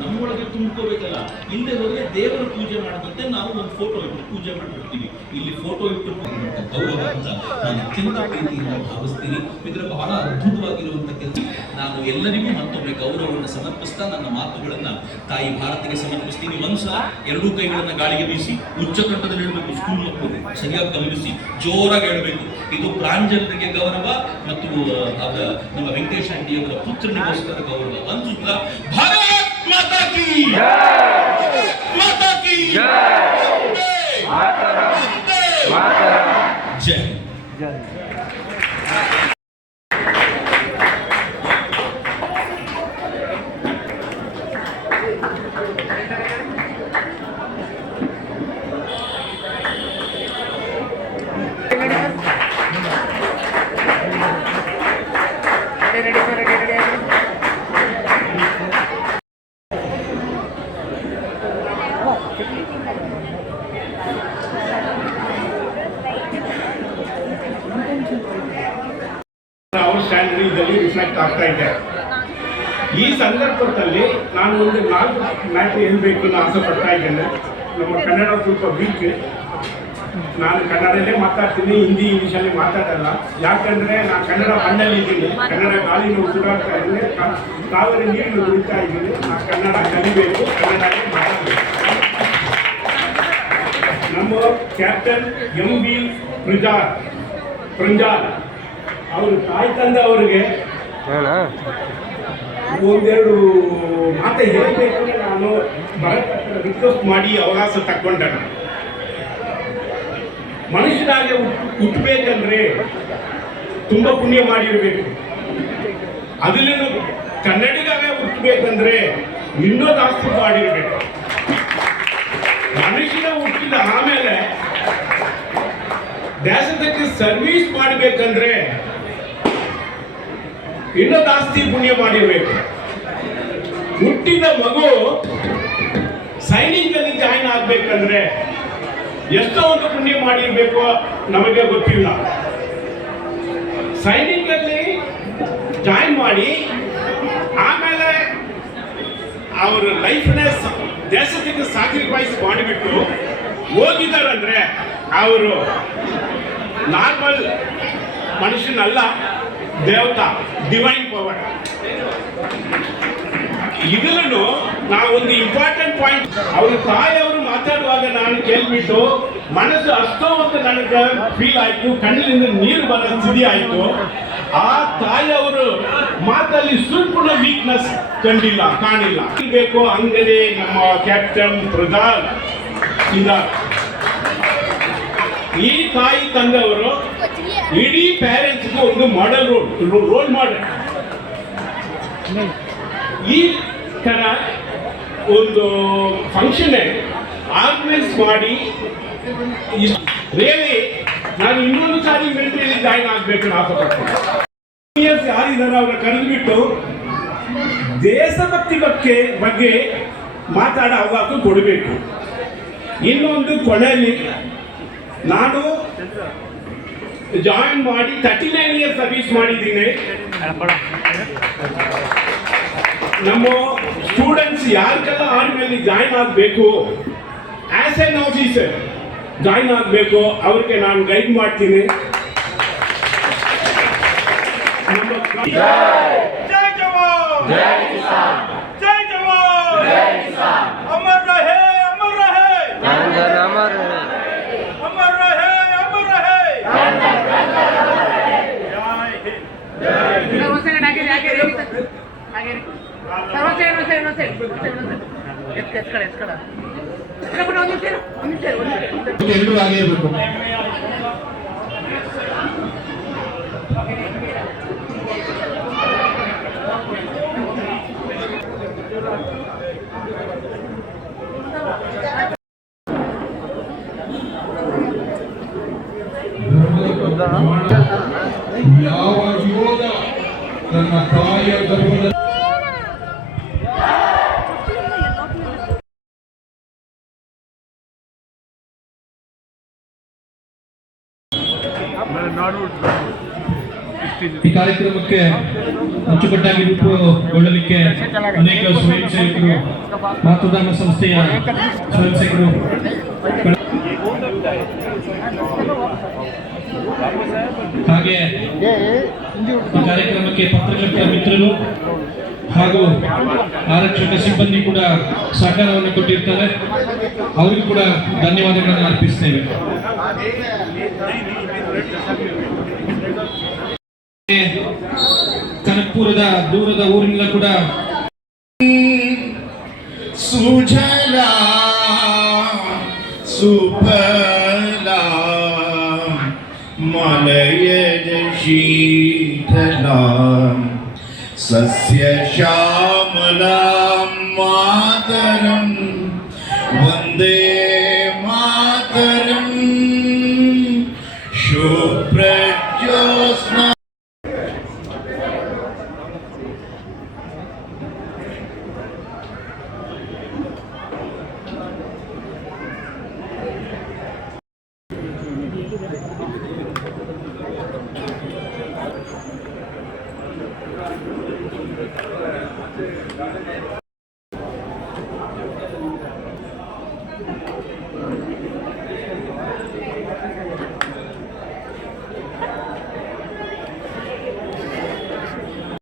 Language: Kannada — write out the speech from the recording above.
ನಮ್ಮೊಳಗೆ ತುಂಬ್ಕೋಬೇಕಲ್ಲ. ಹಿಂದೆ ಹೋದ್ರೆ ದೇವರ ಪೂಜೆ ಮಾಡದಂತೆ ನಾವು ಒಂದು ಫೋಟೋ ಇಟ್ಟು ಪೂಜೆ ಮಾಡಿಬಿಡ್ತೀವಿ. ಇಲ್ಲಿ ಫೋಟೋ ಇಟ್ಟು ಗೌರವ ಅಂತ ನಾನು ಅತ್ಯಂತ ಪ್ರೀತಿಯಿಂದ ಭಾವಿಸ್ತೀನಿ. ಇದರ ಬಹಳ ಅದ್ಭುತವಾಗಿರುವಂತ ಕೆಲಸ. ನಾನು ಎಲ್ಲರಿಗೂ ಮತ್ತೊಮ್ಮೆ ಗೌರವವನ್ನು ಸಮರ್ಪಿಸ್ತಾ ನನ್ನ ಮಾತುಗಳನ್ನ ತಾಯಿ ಭಾರತಿಗೆ ಸಮರ್ಪಿಸ್ತೀನಿ. ಒಂದ್ಸಲ ಎರಡೂ ಕೈಗಳನ್ನ ಗಾಳಿಗೆ ಬೀಸಿ ಉಚ್ಚಕಂಠದಲ್ಲಿ ಹೇಳಬೇಕು. ಸ್ಕೂಲ್ ಮಕ್ಕಳು ಸರಿಯಾಗಿ ಗಮನಿಸಿ, ಜೋರಾಗಿ ಹೇಳಬೇಕು. ಇದು ಪ್ರಾಂಜಲರಿಗೆ ಗೌರವ ಮತ್ತು ಅವರ ನಮ್ಮ ವೆಂಕಟೇಶ್ ಅಂಡಿಯವರ ಪುತ್ರನಿಗೋಸ್ಕರ ಗೌರವ. ಒಂದು ಸೂತ್ರ, ಭಾರತ್ माता की जय, माता की जय, मातरम जय जय। ಅವರ ಸ್ಟ್ಯಾಂಡರ್ಡ್ದಲ್ಲಿ ರಿಫ್ಲೆಕ್ಟ್ ಆಗ್ತಾ ಇದೆ. ಈ ಸಂದರ್ಭದಲ್ಲಿ ನಾನು ಒಂದು 4 ಮ್ಯಾಟ್ರ್ ಹೇಳ್ಬೇಕು ಅಂತ ಆಸೆ ಪಡ್ತಾ ಇದ್ದೇನೆ. ನಮ್ಮ ಕನ್ನಡ ಸ್ವಲ್ಪ ವೀಕ್, ನಾನು ಕನ್ನಡದಲ್ಲೇ ಮಾತಾಡ್ತೀನಿ, ಹಿಂದಿ ಇಂಗ್ಲೀಷಲ್ಲಿ ಮಾತಾಡಲ್ಲ. ಯಾಕಂದರೆ ನಾನು ಕನ್ನಡ ಮಣ್ಣಲ್ಲಿ ಇದ್ದೀನಿ, ಕನ್ನಡ ಗಾಳಿನ ಉಸಿರಾಡ್ತಾ ಇದ್ದೀನಿ, ಕಾವೇರಿ ನೀರನ್ನು ಕುಡಿತಾ ಇದ್ದೀನಿ. ನಾನು ಕನ್ನಡ ಕಲಿಬೇಕು, ಕನ್ನಡನೇ ಮಾತಾಡಬೇಕು. ನಮ್ಮ ಕ್ಯಾಪ್ಟನ್ MV ಪ್ರಂಜಾಲ್ ಅವರು ತಾಯಿ ತಂದೆ ಅವರಿಗೆ ಒಂದೆರಡು ಮಾತು ಹೇಳಬೇಕು. ನಾನು ರಿಕ್ವೆಸ್ಟ್ ಮಾಡಿ ಅವಕಾಶ ತಗೊಂಡೆ. ಮನುಷ್ಯನಾಗೆ ಹುಟ್ಟಬೇಕಂದ್ರೆ ತುಂಬ ಪುಣ್ಯ ಮಾಡಿರಬೇಕು. ಅದರಲ್ಲೂ ಕನ್ನಡಿಗಾಗೆ ಹುಟ್ಟಬೇಕಂದ್ರೆ ಇನ್ನೂ ಜಾಸ್ತಿ ಮಾಡಿರಬೇಕು. ಮನುಷ್ಯನ ಹುಟ್ಟಿದ ಆಮೇಲೆ ದೇಶಕ್ಕೆ ಸರ್ವಿಸ್ ಮಾಡಬೇಕಂದ್ರೆ ಇನ್ನೂ ಜಾಸ್ತಿ ಪುಣ್ಯ ಮಾಡಿರ್ಬೇಕು. ಹುಟ್ಟಿದ ಮಗು ಸೈನಿಕಲ್ಲಿ ಜಾಯಿನ್ ಆಗ್ಬೇಕಂದ್ರೆ ಎಷ್ಟೋ ಒಂದು ಪುಣ್ಯ ಮಾಡಿರ್ಬೇಕು, ನಮಗೆ ಗೊತ್ತಿಲ್ಲ. ಸೈನಿಕಲ್ಲಿ ಜಾಯಿನ್ ಮಾಡಿ ಆಮೇಲೆ ಅವರ ಲೈಫ್ನ ದೇಶಕ್ಕೆ ಸ್ಯಾಕ್ರಿಫೈಸ್ ಮಾಡಿಬಿಟ್ಟು ಹೋಗಿದ್ದಾರಂದ್ರೆ ಅವರು ನಾರ್ಮಲ್ ಮನುಷ್ಯನಲ್ಲ, ದೇವತಾ, ಡಿವೈನ್ ಪವರ್. ಇದನ್ನು ನಾವು ಒಂದು ಇಂಪಾರ್ಟೆಂಟ್ ಪಾಯಿಂಟ್, ಅವ್ರ ತಾಯಿಯವರು ಮಾತಾಡುವಾಗ ನಾನು ಕೇಳ್ಬಿಟ್ಟು ಮನಸ್ಸು ಅಷ್ಟೋ ಒಂದು ನನಗೆ ಫೀಲ್ ಆಯ್ತು, ಕಣ್ಣಿನಿಂದ ನೀರು ಬರೋ ಸ್ಥಿತಿ ಆಯ್ತು. ಆ ತಾಯಿಯವರು ಮಾತಲ್ಲಿ ಸ್ವಲ್ಪ ವೀಕ್ನೆಸ್ ಕಾಣಿಲ್ಲ. ಬೇಕು ಹಂಗನೇ ನಮ್ಮ ಕ್ಯಾಪ್ಟನ್ ಪ್ರಧಾನ್ ಇದ್ದಾರೆ. ಈ ತಾಯಿ ತಂದೆಯವರು ಇಡೀ ಪ್ಯಾರೆಂಟ್ಸ್ಗೂ ಒಂದು ಮಾಡೆಲ್ ರೋಲ್ ಮಾಡೆಲ್. ಈ ತರ ಒಂದು ಫಂಕ್ಷನ್ ಆರ್ಗನೈಸ್ ಮಾಡಿ ರಿಯಲಿ ನಾನು ಇನ್ನೊಂದು ಸಾರಿ ಮಿಲಿಟರಿಯಲ್ಲಿ ಜಾಯಿನ್ ಆಗಬೇಕು ಆಸೆಪಡ್ತೀನಿ. ಯಾರಿದ್ದಾರೆ ಅವರ ಕರೆದುಬಿಟ್ಟು ದೇಶಭಕ್ತಿ ಬಗ್ಗೆ ಮಾತಾಡೋ ಅವಕಾಶ ಕೊಡಬೇಕು. ಇನ್ನೊಂದು ಕೊನೆಯಲ್ಲಿ ನಾನು ಜಾಯಿನ್ ಮಾಡಿ 39 ಇಯರ್ಸ್ ಸರ್ವಿಸ್ ಮಾಡಿದ್ದೀನಿ. ನಮ್ಮ ಸ್ಟೂಡೆಂಟ್ಸ್ ಯಾರಿಗೆಲ್ಲ ಆರ್ಮಿಯಲ್ಲಿ ಜಾಯಿನ್ ಆಗಬೇಕು, ಆಸ್ ಎನ್ ಆಫೀಸರ್ ಜಾಯಿನ್ ಆಗಬೇಕು, ಅವ್ರಿಗೆ ನಾನು ಗೈಡ್ ಮಾಡ್ತೀನಿ. जय जवान जय किसान, जय जवान जय किसान, अमर रहे अमर रहे अमर रहे अमर रहे अमर रहे जय हिंद जय हिंद। नमस्ते आगे आगे आगे नमस्ते ಎಲ್ಲರೂ ಹಾಗೆ ಇರಬೇಕು. ಯಾವ ಯೋಧ ತನ್ನ ತಾಯಿಯ ಗರ್ಭದಲ್ಲಿ ಈ ಕಾರ್ಯಕ್ರಮಕ್ಕೆ ಅಚ್ಚುಕಟ್ಟಾಗಿ ರೂಪುಗೊಳ್ಳಲಿಕ್ಕೆ ಅನೇಕ ಸ್ವಯಂ ಸೇವಕರು, ಮಾತೃಧಾಮ ಸಂಸ್ಥೆಯ ಸ್ವಯಂ ಸೇವಕರು, ಹಾಗೆ ಈ ಕಾರ್ಯಕ್ರಮಕ್ಕೆ ಪತ್ರಕರ್ತರ ಮಿತ್ರರು ಹಾಗೂ ಆರಕ್ಷಕ ಸಿಬ್ಬಂದಿ ಕೂಡ ಸಹಕಾರವನ್ನು ಕೊಟ್ಟಿರ್ತಾರೆ. ಅವರಿಗೂ ಕೂಡ ಧನ್ಯವಾದಗಳನ್ನು ಅರ್ಪಿಸ್ತೇವೆ. ಕನಕಪುರದ ದೂರದ ಊರಿನಿಂದ ಕೂಡ ಸುಜಲ ಸುಫಲ ಮಲಯಜ ಶೀತಲ ಸಸ್ಯ ಶ್ಯಾಮಲ ಮಾತರಂ ವಂದೇ ಮಾತರಂ ಶುಭ್ರಜ್ಯೋತ್ಸ್ನಾ.